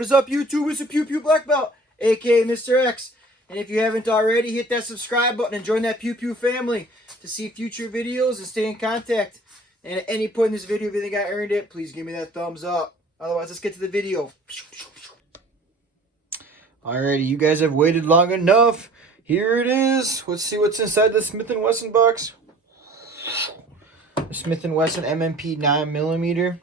What is up, YouTube? It's a Pew Pew Black Belt, aka Mr. X. And if you haven't already, hit that subscribe button and join that Pew Pew family to see future videos and stay in contact. And at any point in this video, if you think I earned it, please give me that thumbs up. Otherwise, let's get to the video. Alrighty, you guys have waited long enough. Here it is. Let's see what's inside the Smith & Wesson box. The Smith & Wesson MMP 9mm.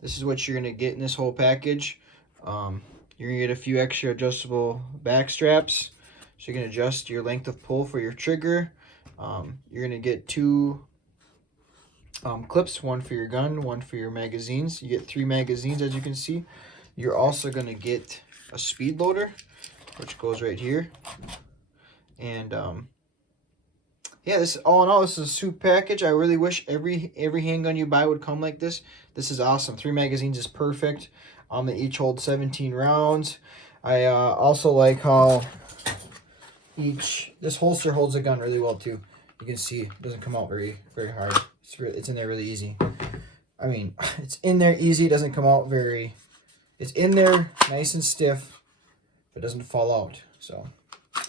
This is what you're going to get in this whole package. You're going to get a few extra adjustable back straps. So you can adjust your length of pull for your trigger. You're going to get two clips, one for your gun, one for your magazines. You get 3 magazines, as you can see. You're also going to get a speed loader, which goes right here. And yeah, this all in all, this is a soup package. I really wish every handgun you buy would come like this. This is awesome. 3 magazines is perfect. They each hold 17 rounds. I also like how this holster holds the gun really well too. You can see it doesn't come out very hard. It's in there really easy. I mean, it's in there easy. It doesn't come out very. It's in there nice and stiff, but it doesn't fall out. So a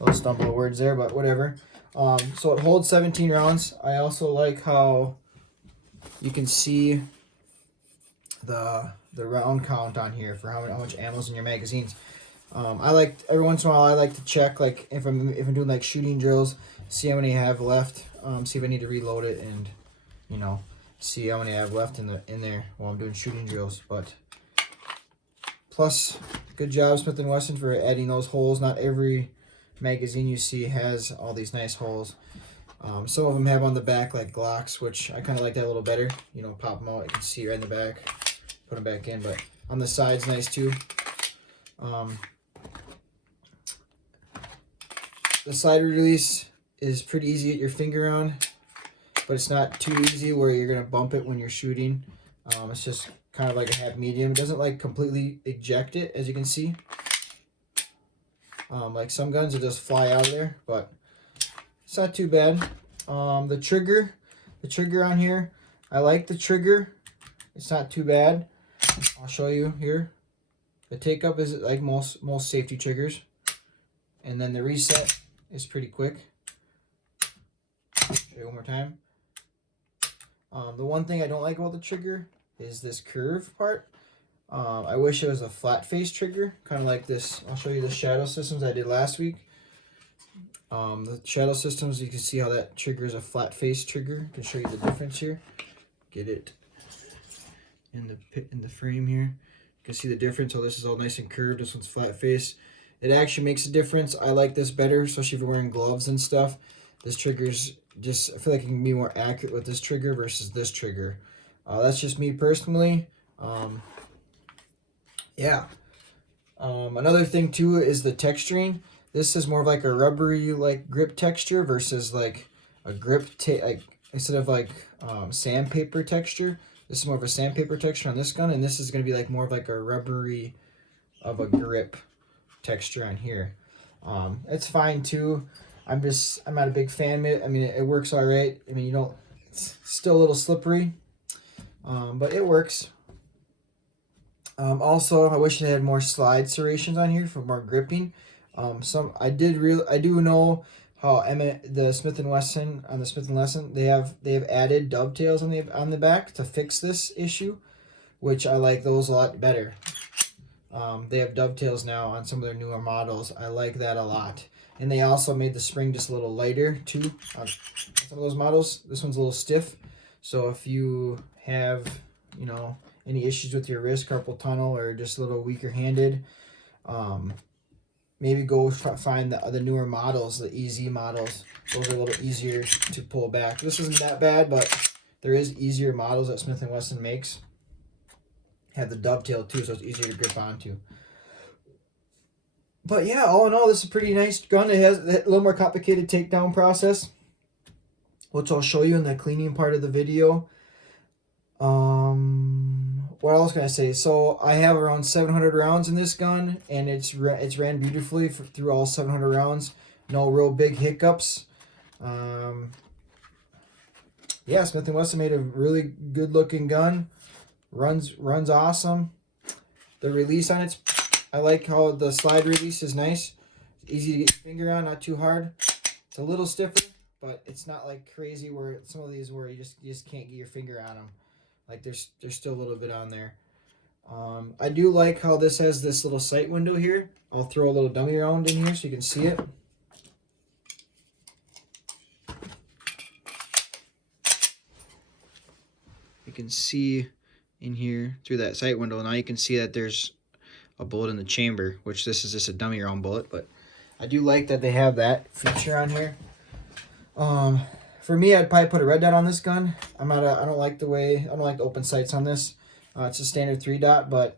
little stumble of words there, but whatever. So it holds 17 rounds. I also like how you can see the round count on here for how much ammo's in your magazines. I like every once in a while I like to check, like if I'm doing like shooting drills, see how many I have left, see if I need to reload it, and you know, see how many I have left in there while I'm doing shooting drills. But plus, good job Smith & Wesson for adding those holes. Not every magazine you see has all these nice holes. Some of them have on the back like Glocks, which I kind of like that a little better. You know, pop them out, you can see right in the back, put them back in. But on the sides, nice too. The slide release is pretty easy to get your finger on, but it's not too easy where you're gonna bump it when you're shooting. It's just kind of like a half medium. It doesn't like completely eject it, as you can see. Like some guns, it just fly out of there, but it's not too bad. The trigger on here, I like the trigger. It's not too bad. I'll show you here. The take up is like most safety triggers, and then the reset is pretty quick. Show you one more time. The one thing I don't like about the trigger is this curve part. I wish it was a flat face trigger, kind of like this. I'll show you the shadow systems I did last week. The shadow systems, you can see how that trigger is a flat face trigger. I can show you the difference here. Get it in the frame here. You can see the difference. Oh, this is all nice and curved. This one's flat face. It actually makes a difference. I like this better, especially if you're wearing gloves and stuff. This trigger's just, I feel like it can be more accurate with this trigger versus this trigger. That's just me personally. Yeah. Another thing too is the texturing. This is more of like a rubbery like grip texture versus like a grip like instead of like sandpaper texture. This is more of a sandpaper texture on this gun, and this is going to be like more of like a rubbery of a grip texture on here. It's fine too. I'm not a big fan of it. I mean, it works all right. I mean, it's still a little slippery, but it works. Also, I wish it had more slide serrations on here for more gripping. I do know how the Smith & Wesson on the Smith & Wesson they have added dovetails on the back to fix this issue, which I like those a lot better. They have dovetails now on some of their newer models. I like that a lot. And they also made the spring just a little lighter too on some of those models. This one's a little stiff, so if you have, you know, any issues with your wrist, carpal tunnel, or just a little weaker handed, maybe go find the newer models, the EZ models. Those are a little easier to pull back. This isn't that bad, but there is easier models that Smith & Wesson makes. Have the dovetail too, so it's easier to grip onto. But yeah, all in all, this is a pretty nice gun. It has a little more complicated takedown process, which I'll show you in the cleaning part of the video. What else can I say? So I have around 700 rounds in this gun, and it's ran beautifully through all 700 rounds. No real big hiccups. Yeah, Smith & Wesson made a really good looking gun. Runs awesome. The release on it's, I like how the slide release is nice. It's easy to get your finger on, not too hard. It's a little stiffer, but it's not like crazy where some of these where you just can't get your finger on them. Like there's still a little bit on there. I do like how this has this little sight window here. I'll throw a little dummy round in here so you can see it. You can see in here through that sight window. Now you can see that there's a bullet in the chamber, which this is just a dummy round bullet, but I do like that they have that feature on here. For me, I'd probably put a red dot on this gun. I don't like the open sights on this. It's a standard 3-dot, but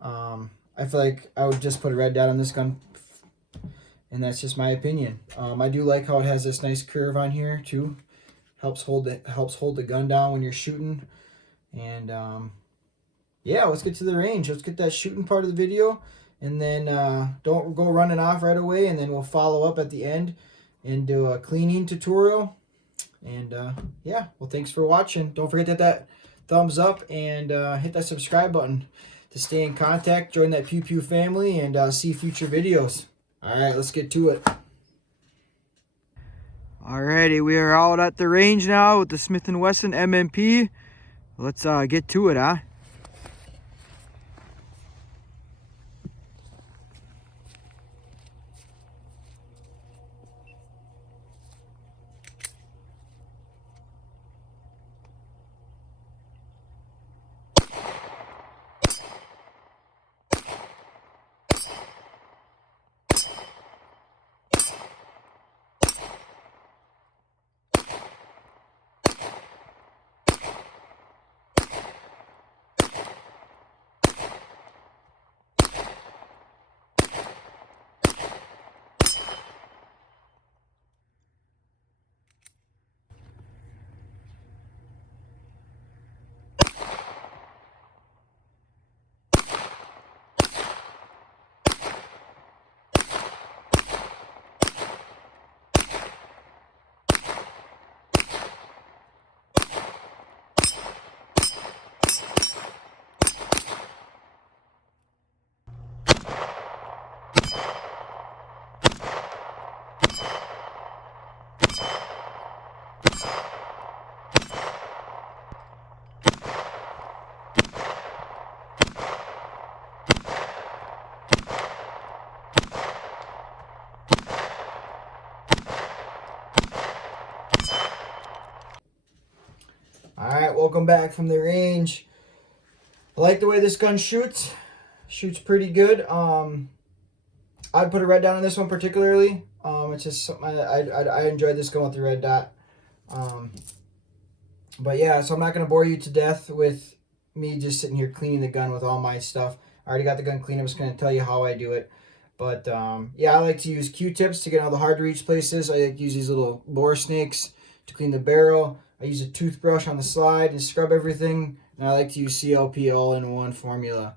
I feel like I would just put a red dot on this gun, and that's just my opinion. I do like how it has this nice curve on here too. Helps hold the gun down when you're shooting. And yeah, let's get to the range. Let's get that shooting part of the video, and then don't go running off right away, and then we'll follow up at the end and do a cleaning tutorial. And yeah, well, thanks for watching. Don't forget to hit that thumbs up and hit that subscribe button to stay in contact, join that Pew Pew family, and see future videos. All right, let's get to it. Alrighty, we are out at the range now with the Smith & Wesson MMP. Let's get to it, huh? Alright, welcome back from the range. I like the way this gun shoots. Shoots pretty good. I'd put a red dot on this one particularly. It's just something I enjoyed this gun with the red dot. But yeah, so I'm not going to bore you to death with me just sitting here cleaning the gun with all my stuff. I already got the gun clean. I'm just going to tell you how I do it. But yeah, I like to use Q-tips to get all the hard to reach places. I like to use these little bore snakes to clean the barrel. I use a toothbrush on the slide and scrub everything. And I like to use CLP all-in-one formula.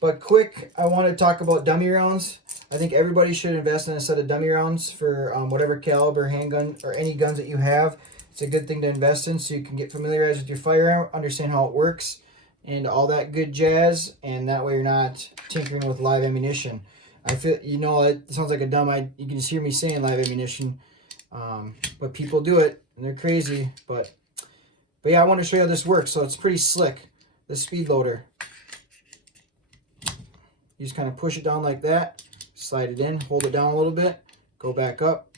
But quick, I want to talk about dummy rounds. I think everybody should invest in a set of dummy rounds for whatever caliber handgun or any guns that you have. It's a good thing to invest in so you can get familiarized with your firearm, understand how it works, and all that good jazz. And that way you're not tinkering with live ammunition. I feel, you know, it sounds like a dumb idea. You can just hear me saying live ammunition. But people do it, and they're crazy. But yeah, I want to show you how this works. So it's pretty slick, the speed loader. You just kind of push it down like that, slide it in, hold it down a little bit, go back up,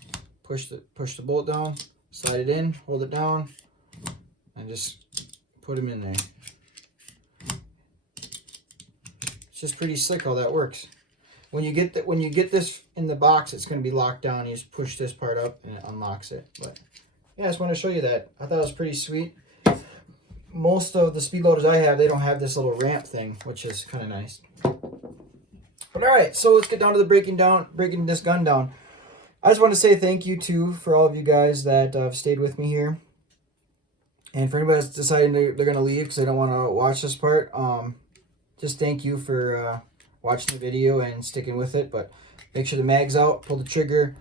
push the bolt down, slide it in, hold it down, and just put them in there. It's just pretty slick how that works. When you get this in the box, it's going to be locked down. You just push this part up and it unlocks it. But yeah, I just want to show you that. I thought it was pretty sweet. Most of the speed loaders I have, they don't have this little ramp thing, which is kind of nice. But all right, so let's get down to the breaking this gun down. I just want to say thank you for all of you guys that have stayed with me here. And for anybody that's deciding they're going to leave because they don't want to watch this part, just thank you for watching the video and sticking with it. But make sure the mag's out, pull the trigger.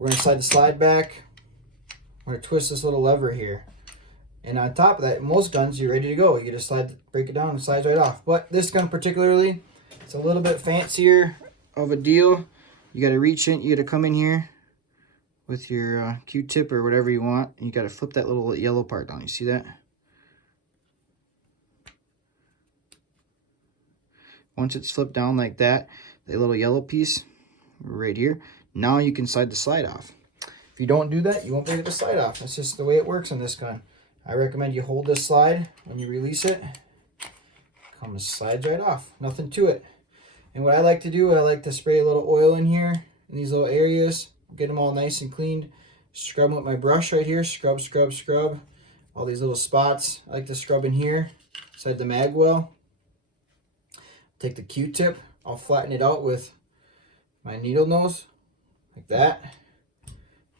We're going to slide the slide back. I'm going to twist this little lever here. And on top of that, most guns, you're ready to go. You just break it down, and it slides right off. But this gun particularly, it's a little bit fancier of a deal. You got to reach in, you got to come in here with your Q-tip or whatever you want, and you got to flip that little yellow part down. You see that? Once it's flipped down like that, the little yellow piece right here, now you can slide the slide off. If you don't do that, you won't be able to slide off. That's just the way it works on this gun. I recommend you hold this slide when you release it. Comes slides right off. Nothing to it. And what I like to do, I like to spray a little oil in here, in these little areas, get them all nice and cleaned. Scrub them with my brush right here. Scrub, scrub, scrub. All these little spots. I like to scrub in here, inside the mag well. Take the Q-tip, I'll flatten it out with my needle nose, like that.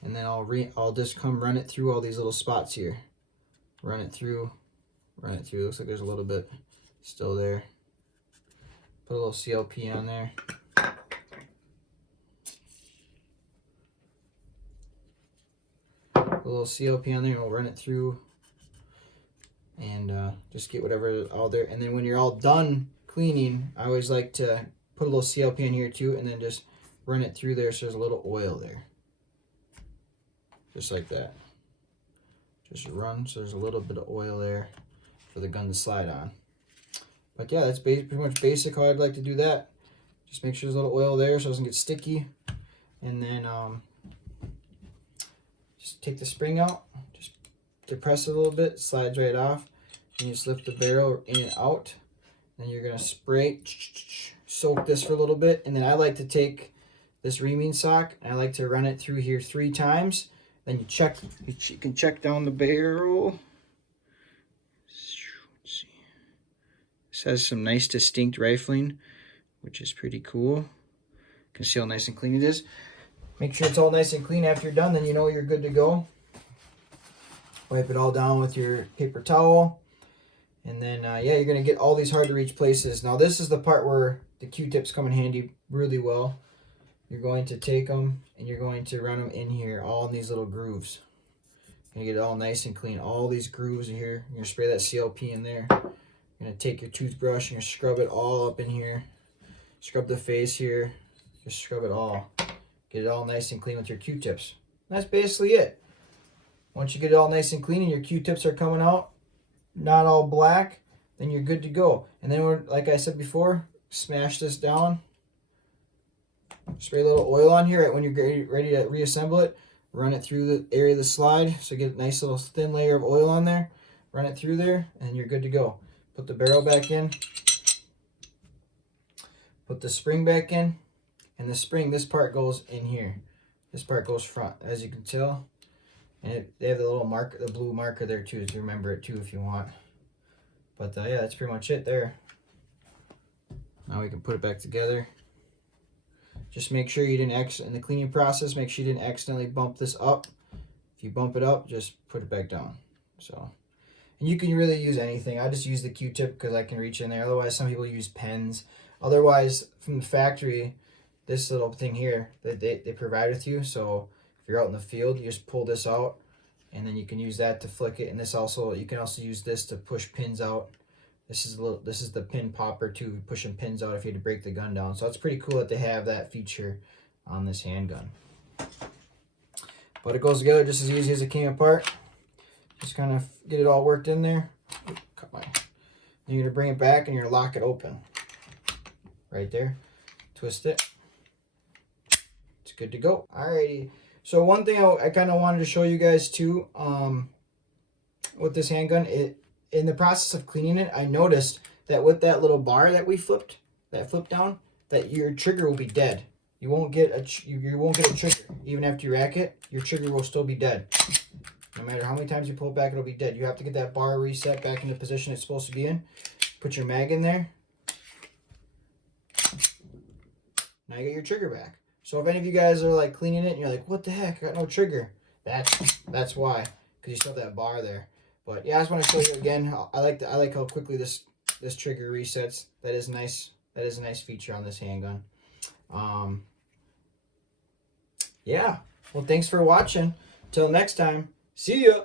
And then I'll just come run it through all these little spots here. Run it through. Looks like there's a little bit still there. Put a little CLP on there. Put a little CLP on there, and we'll run it through. And just get whatever all there. And then when you're all done cleaning, I always like to put a little CLP in here too, and then just run it through there so there's a little oil there. Just like that. Just run so there's a little bit of oil there for the gun to slide on. But yeah, that's pretty much basic how I'd like to do that. Just make sure there's a little oil there so it doesn't get sticky. And then just take the spring out, just depress it a little bit, slides right off. And you just lift the barrel in and out. Then you're going to spray, soak this for a little bit. And then I like to take this reaming sock and I like to run it through here 3 times. Then you check, you can check down the barrel. Let's see. This has some nice distinct rifling, which is pretty cool. You can see how nice and clean it is. Make sure it's all nice and clean after you're done, then you know you're good to go. Wipe it all down with your paper towel. And then, yeah, you're going to get all these hard to reach places. Now, this is the part where the Q-tips come in handy really well. You're going to take them and you're going to run them in here, all in these little grooves. You're going to get it all nice and clean. All these grooves are here. You're going to spray that CLP in there. You're going to take your toothbrush and you're going to scrub it all up in here. Scrub the face here. Just scrub it all. Get it all nice and clean with your Q-tips. That's basically it. Once you get it all nice and clean and your Q-tips are coming out, not all black, then you're good to go. And then, like I said before, smash this down. Spray a little oil on here right when you're ready to reassemble it. Run it through the area of the slide. So get a nice little thin layer of oil on there. Run it through there and you're good to go. Put the barrel back in. Put the spring back in. And the spring, this part goes in here. This part goes front, as you can tell. And they have the little marker, the blue marker there too, to remember it too if you want. But yeah, that's pretty much it there. Now we can put it back together. Just make sure you didn't, in the cleaning process, make sure you didn't accidentally bump this up. If you bump it up, just put it back down. So, and you can really use anything. I just use the Q-tip because I can reach in there. Otherwise, some people use pens. Otherwise, from the factory, this little thing here that they provide with you. So if you're out in the field, you just pull this out, and then you can use that to flick it. And this also, you can also use this to push pins out. This is the pin popper too, pushing pins out if you had to break the gun down. So it's pretty cool that they have that feature on this handgun. But it goes together just as easy as it came apart. Just kind of get it all worked in there. Cut my. Then you're gonna bring it back and you're gonna lock it open. Right there. Twist it. It's good to go. Alrighty. So one thing I kind of wanted to show you guys too, with this handgun, in the process of cleaning it, I noticed that with that little bar that we flipped down, that your trigger will be dead. You won't get a trigger. Even after you rack it, your trigger will still be dead. No matter how many times you pull it back, it'll be dead. You have to get that bar reset back in the position it's supposed to be in. Put your mag in there. Now you get your trigger back. So if any of you guys are like cleaning it and you're like, what the heck, I got no trigger. That's why, because you still have that bar there. But yeah, I just want to show you again. I like how quickly this trigger resets. That is nice. That is a nice feature on this handgun. Yeah. Well, thanks for watching. Till next time. See ya.